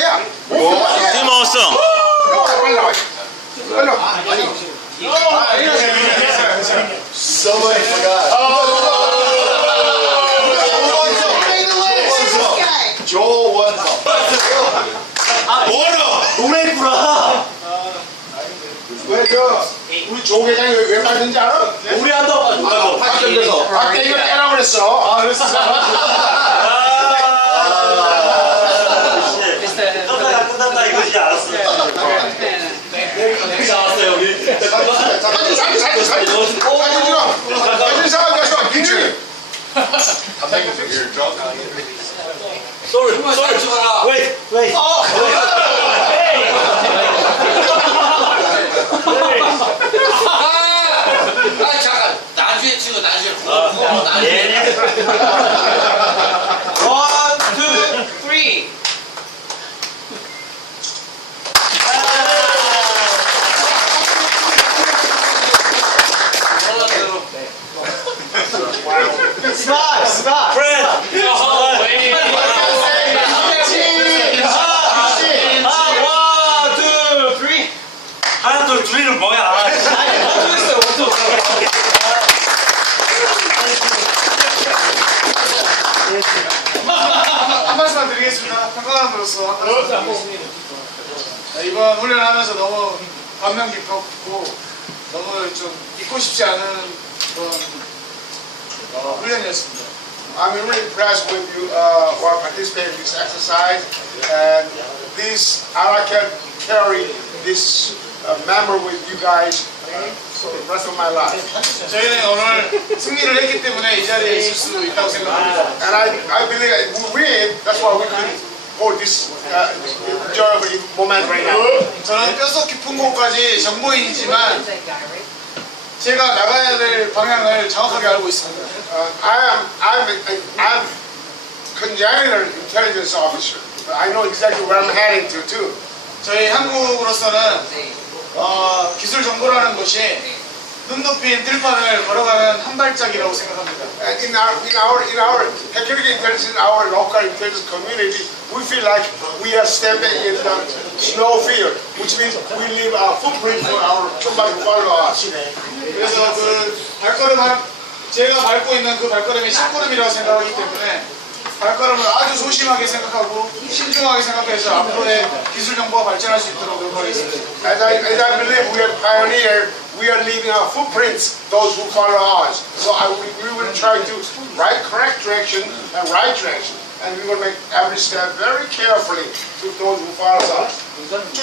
야, 술 먹었어. 빨리 나와. 빨리 나와. 아니. Somebody forgot. 왜 저, 우리 조 회장이 왜, 왜 맞는지 알아? 우리 한다. 누가 박정돼서. 아까 이거 떼라고 그랬어. 아, 그랬어. 끝났다 끝났다 이거지 알았어. 내가 찍어. 사진 사진 가서 민준이. You're drunk on it. 쏠 쏠. 웨이 웨이. 아 잠깐 나중에 찍어 나중에 어, 나중에 예. 원, 투, 쓰리. 아, 원, 투, 쓰리. 하나, 둘, 둘이는 뭐야? 아니, 원투 있어요, 원투. 한 말씀만 드리겠습니다. 평가원으로서 네, 이번 훈련하면서 너무 감명 깊었고 너무 좀 잊고 싶지 않은 그런 어, 훈련이었습니다. I'm really impressed with you uh, while participating in this exercise. And this, I can carry this uh, memory with you guys for the rest of my life. 저희는 오늘 승리를 했기 때문에 이 자리에 있을 수 있다고 생각합니다. And I, I believe if we win, that's why we can hold this uh, enjoyable moment right now. 저는 뼛속 깊은 곳까지 정보인이지만 제가 나가야 될 방향을 정확하게 알고 있습니다. Uh, I am, I'm, I'm congenital intelligence officer. I know exactly where I'm heading to too. 저희 한국으로서는 어, 기술 정보라는 것이 눈높이인 들판을 걸어가는 한 발짝이라고 생각합니다. In our, in our, in our technical intelligence, in our local intelligence community, we feel like we are stepping in the snow field, which means we leave our footprint for our somebody who follow us. 그래서 그 발걸음 할- 제가 밟고 있는 그 발걸음이 식걸음이라고 생각하기 때문에 발걸음을 아주 소심하게 생각하고 신중하게 생각해서 앞으로의 기술 정보가 발전할 수 있도록 노력하겠습니다. As I, as I believe we are pioneer, we are leaving our footprints, those who follow us. So I, we, we will try to right, correct direction and right direction. And we will make every step very carefully to those who follow us. 주성! Oh!